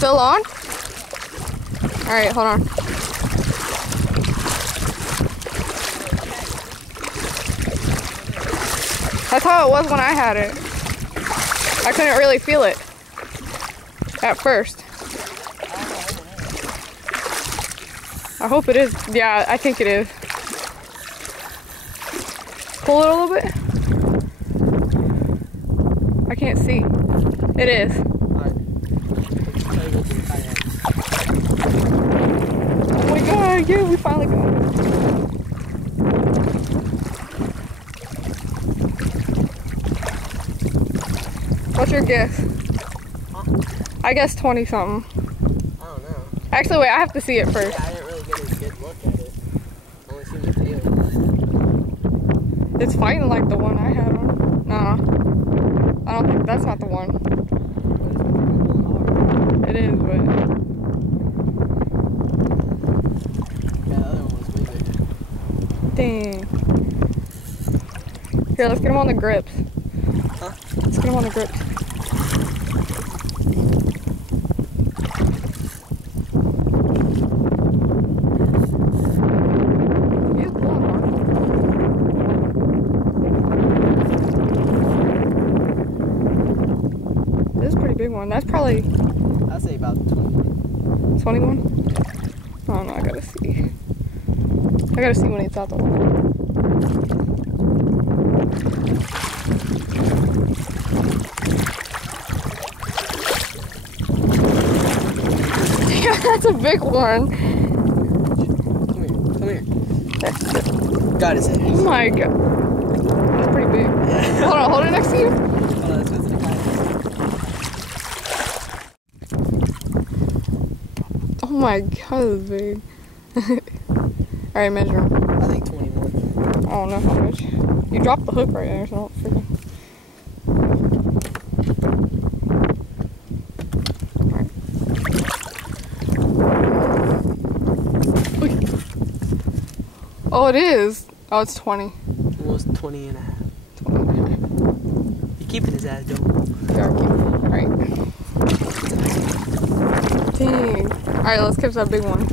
still on? Alright, hold on. That's how it was when I had it. I couldn't really feel it at first. I hope it is. Yeah, I think it is. Pull it a little bit. I can't see. It is. Oh my god, yeah, we finally got it. What's your guess? Huh? I guess 20 something. I don't know. Actually, wait, I have to see it first. Yeah, I didn't really get a good look at it. Only seen the tail. It's fighting like the one I had on. Nah. I don't think that's not the one. It is, but. Yeah, the other one was way bigger. Dang. Here, let's get him on the grips. Huh? Let's get him on the grips. He's pulling hard. This is a pretty big one. That's probably. I'd say about 21. 21? I don't know, I gotta see. I gotta see when it's out the water. Yeah, that's a big one. Come here. Got his head. Oh my god. That's pretty big. Yeah. Hold it next to you. Hold on, let's go to the kayak. Oh my god, that's big. Alright, measure him. I think 21. I don't know how much. You dropped the hook right there, so don't freaking. Oh, it is. Oh, it's 20. Almost 20 and a half. 20. You're keeping his ass, don't Alright. Dang. Alright, let's catch that big one.